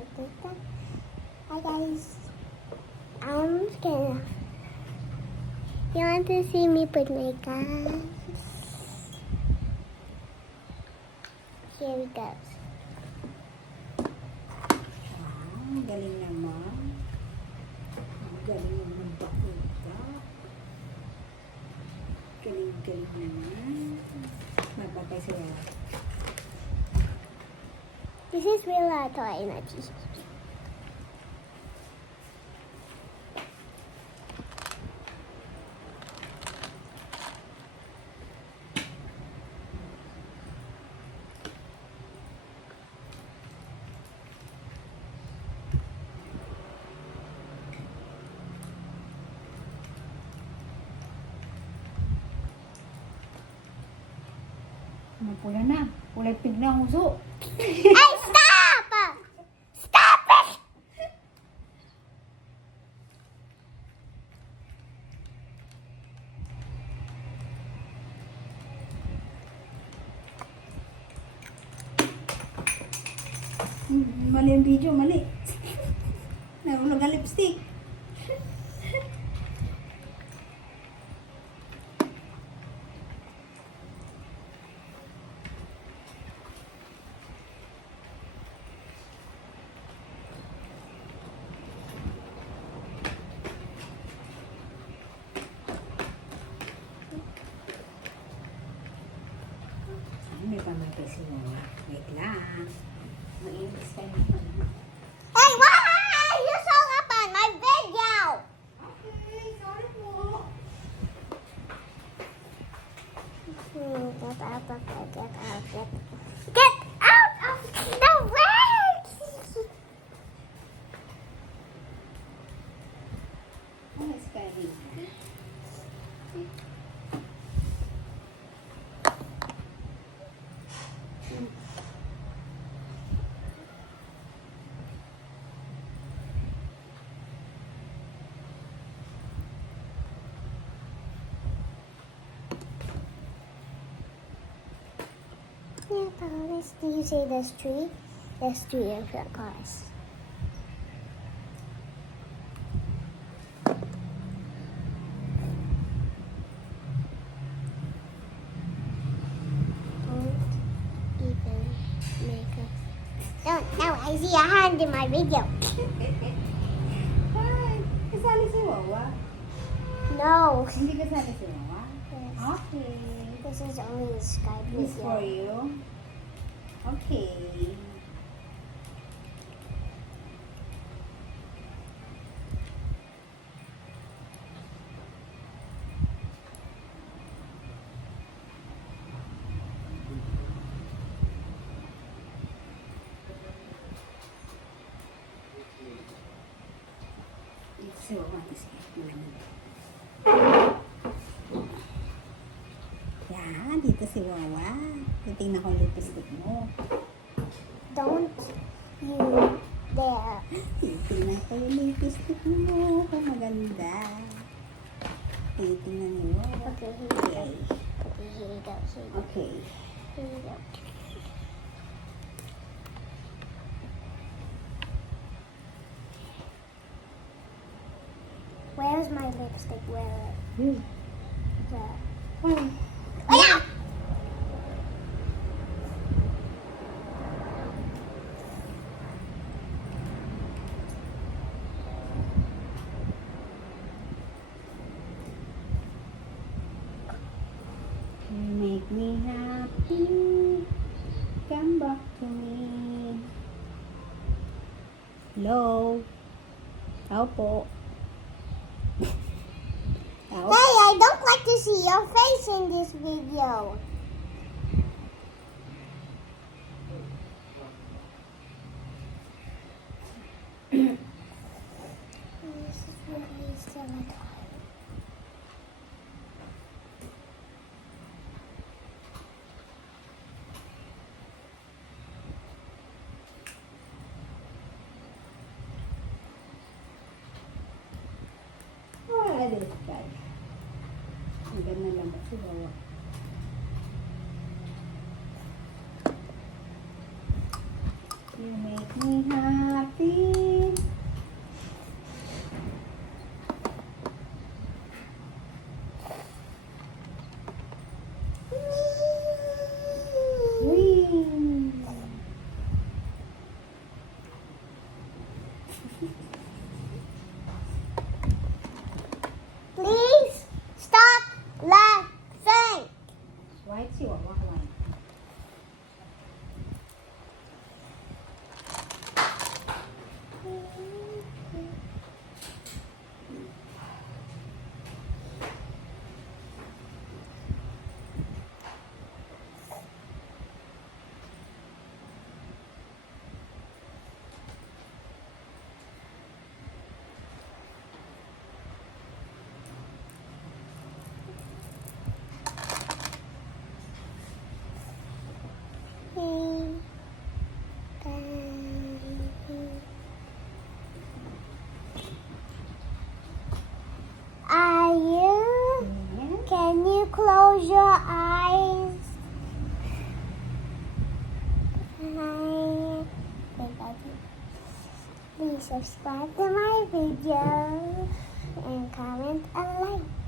Hi guys. I'm gonna. You want to see me put my guns? Here we go. Ang galing naman. Ang galing naman bakita. Galing naman. Magbabay sila. This is real toy, not Jesus. Ano pula na? Kulay pig na ang uso. Hey, stop! Stop it! Mali ang video, mali. Nahulog ang lipstick. May pamatay si Mama. Wait lang. Mainis kayo naman. Hey, why you so up on my video? Okay, sorry po. Get out of the way! Oh, it's scary. Yeah, Thomas, do you see this tree? There's three in front cars. Don't even make a... Don't, no, I see a hand in my video. Hi! Kasali si Wawa? No. Hindi kasali si Wawa? Yes. Okay. This is only a Skype This for video. you. Okay. It's so Yan, dito si Wawa. Titingnan ko yung lipstick mo. Don't you dare. Titingnan ko yung lipstick mo. Kung maganda. Titingnan ni Wawa. Okay, here we go. Okay, here we go. Here we go. Okay. Here we go. Where's my lipstick? Where? Where? Ayan! You make me happy. Come back to me. Hello? Tao po. Tao? Hey, I don't like to see your face in this video. This is really silly. Ah, this guy. Ang ganda lang si Wawa. You make me happy. Please subscribe to my video and comment a like.